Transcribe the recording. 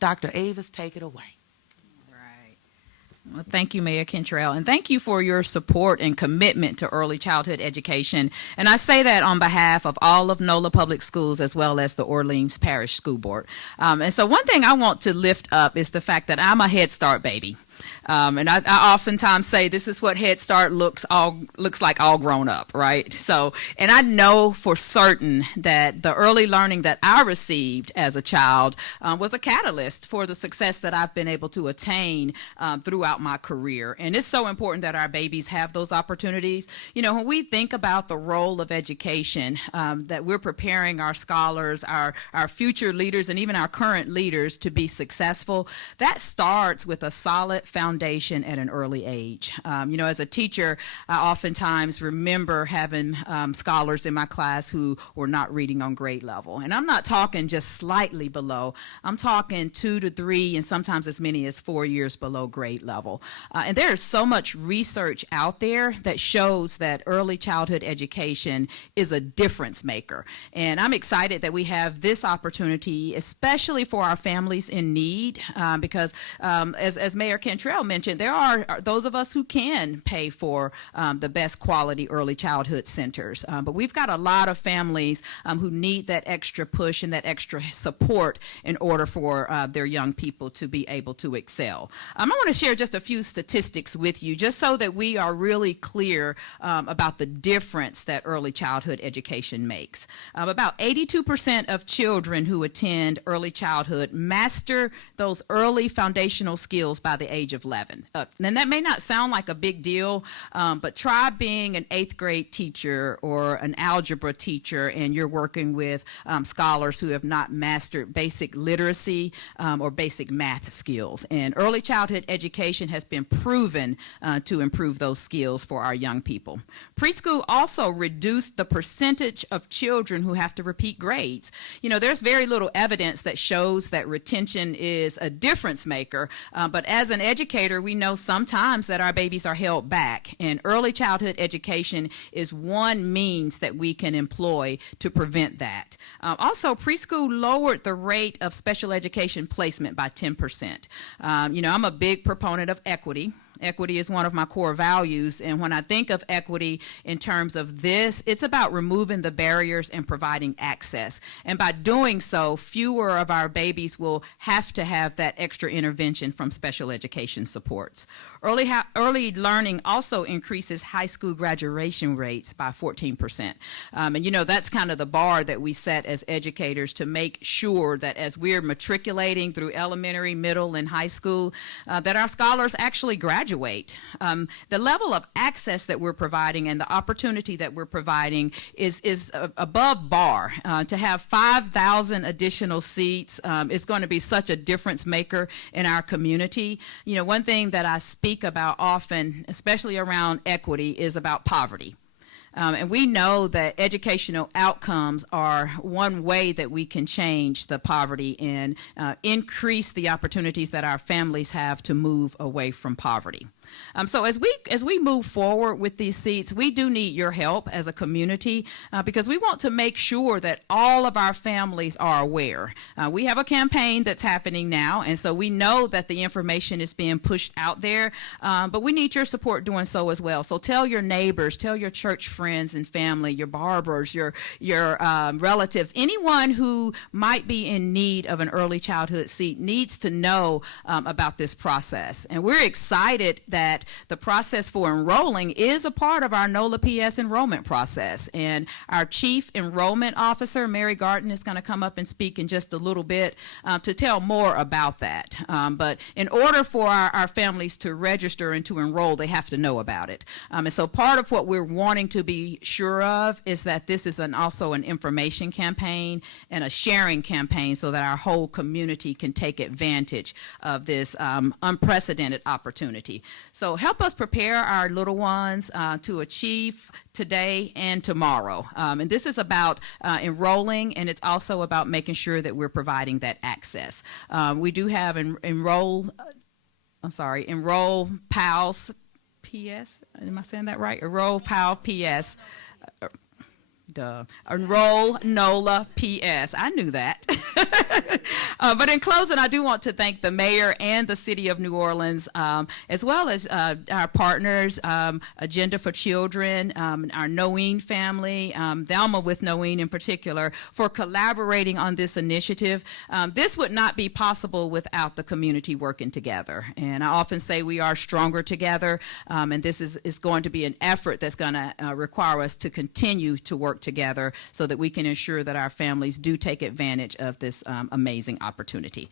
that, Dr. Avis, take it away. Well, thank you, Mayor Cantrell, and thank you for your support and commitment to early childhood education. And I say that on behalf of all of NOLA Public Schools as well as the Orleans Parish School Board. And so one thing I want to lift up is the fact that I'm a Head Start baby. And I oftentimes say this is what Head Start looks like all grown up, right? So, and I know for certain that the early learning that I received as a child was a catalyst for the success that I've been able to attain throughout my career. And it's so important that our babies have those opportunities. You know, when we think about the role of education, that we're preparing our scholars, our future leaders, and even our current leaders to be successful, that starts with a solid foundation at an early age. You know, as a teacher, I oftentimes remember having scholars in my class who were not reading on grade level. And I'm not talking just slightly below. I'm talking 2 to 3 and sometimes as many as 4 years below grade level. And there is so much research out there that shows that early childhood education is a difference maker. And I'm excited that we have this opportunity, especially for our families in need, because as Mayor Cantrell mentioned, there are those of us who can pay for the best quality early childhood centers. But we've got a lot of families who need that extra push and that extra support in order for their young people to be able to excel. I want to share just a few statistics with you just so that we are really clear about the difference that early childhood education makes. About 82% of children who attend early childhood master those early foundational skills by the age of 11. And that may not sound like a big deal, but try being an 8th grade teacher or an algebra teacher and you're working with scholars who have not mastered basic literacy or basic math skills. And early childhood education has been proven to improve those skills for our young people. Preschool also reduced the percentage of children who have to repeat grades. You know, there's very little evidence that shows that retention is a difference maker, but as an educator, we know sometimes that our babies are held back, and early childhood education is one means that we can employ to prevent that. Also, preschool lowered the rate of special education placement by 10%. You know, I'm a big proponent of equity. Equity is one of my core values, and when I think of equity in terms of this, it's about removing the barriers and providing access. And by doing so, fewer of our babies will have to have that extra intervention from special education supports. Early learning also increases high school graduation rates by 14%. And you know, that's kind of the bar that we set as educators to make sure that as we're matriculating through elementary, middle, and high school, that our scholars actually graduate. The level of access that we're providing and the opportunity that we're providing is above bar. To have 5,000 additional seats is going to be such a difference maker in our community. You know, one thing that I speak about often, especially around equity, is about poverty. And we know that educational outcomes are one way that we can change the poverty and increase the opportunities that our families have to move away from poverty. So as we move forward with these seats, we do need your help as a community because we want to make sure that all of our families are aware. We have a campaign that's happening now, and so we know that the information is being pushed out there, but we need your support doing so as well. So tell your neighbors, tell your church friends and family, your barbers, your relatives, anyone who might be in need of an early childhood seat needs to know about this process. And we're excited that the process for enrolling is a part of our NOLA PS enrollment process. And our Chief Enrollment Officer, Mary Garten, is going to come up and speak in just a little bit to tell more about that. But in order for our families to register and to enroll, they have to know about it. And so part of what we're wanting to be sure of is that this is also an information campaign and a sharing campaign so that our whole community can take advantage of this unprecedented opportunity. So help us prepare our little ones to achieve today and tomorrow. And this is about enrolling, and it's also about making sure that we're providing that access. We do have Enroll PALS PS. Am I saying that right? Enroll PAL PS. Duh. Enroll NOLA PS. I knew that. But in closing, I do want to thank the mayor and the city of New Orleans, as well as our partners, Agenda for Children, our Noeen family, Thelma with Noeen in particular, for collaborating on this initiative. This would not be possible without the community working together. And I often say we are stronger together, and this is going to be an effort that's going to require us to continue to work together so that we can ensure that our families do take advantage of this amazing opportunity.